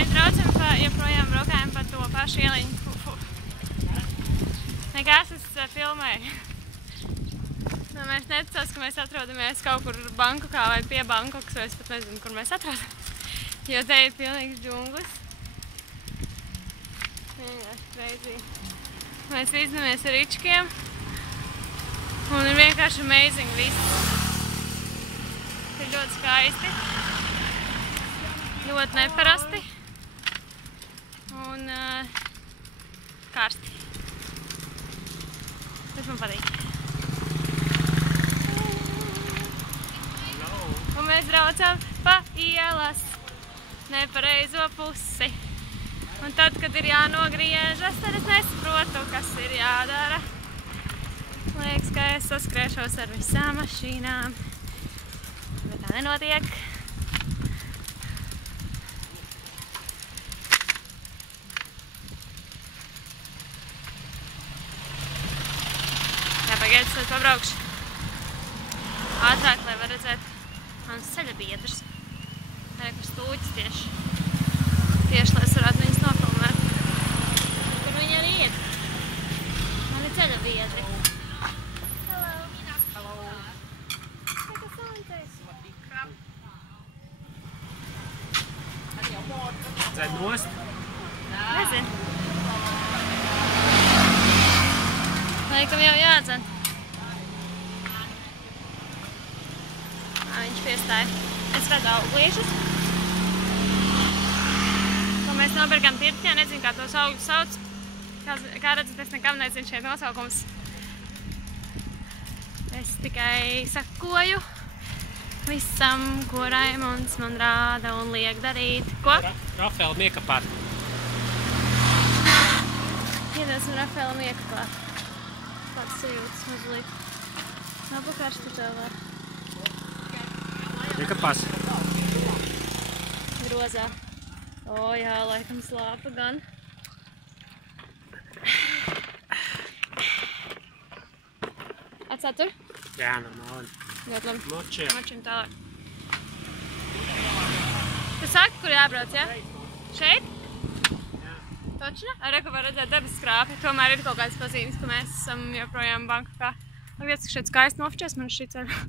Mēs joprojām braukājam pa to pašu ieliņu. Nekas es filmēju. Mēs neticās, ka mēs atrodamies kaut kur Bankokā vai pie Bankokas, vai es pat nezinu, kur mēs atrodamies. Jo te ir pilnīgs džunglis. Vienkārši crazy. Mēs vīznamies ar ričkiem. Un ir vienkārši amazing viss. Ir ļoti skaisti. Ļoti neparasti. Un karsti. Tas man patīk. Un mēs braucam pa ielas nepareizo pusi. Un tad, kad ir jānogriežas, tad es nesaprotu, kas ir jādara. Liekas, ka es saskrēšos ar visām mašīnām. Bet tā nenotiek. Jāpagaid, es pabraukšu ātrāk, lai var redzēt mans ceļa biedrs. Kur stūķis tieši, lai es varētu viņus nofilmēt. Kur viņi arī ir. Mani ceļa biedri. Dzēd nost? Nezinu. Laikam jau jādzen. Viņš piestāja. Es redzu auglīšus, ko mēs nopirkam tirķē. Nezinu, kā tos augļus sauc. Kā redzat, es nekam nezinu šeit nosaukums. Es tikai sakoju visam, ko Raimonds man rāda un liek darīt. Ko? Rafēla miekapāt. Iedosim Rafēla miekapāt. Kāds sajūtas mazliet. Nav pa karstu tev var. Miekapās. Grozā. O jā, laikam slāpa gan. Atstāt tur? Jā, normāli. Ļoti labi. Močiem. Močiem tālāk. Tu saki, kur jābrauc, ja? Šeit? Jā. Točina? Arī, ka var redzēt debes skrāpi. Tomēr ir kaut kāds pazīmes, ka mēs esam joprojām Bankokā. Lietas, ka šeit skaisti nofočēs man šī ceļa.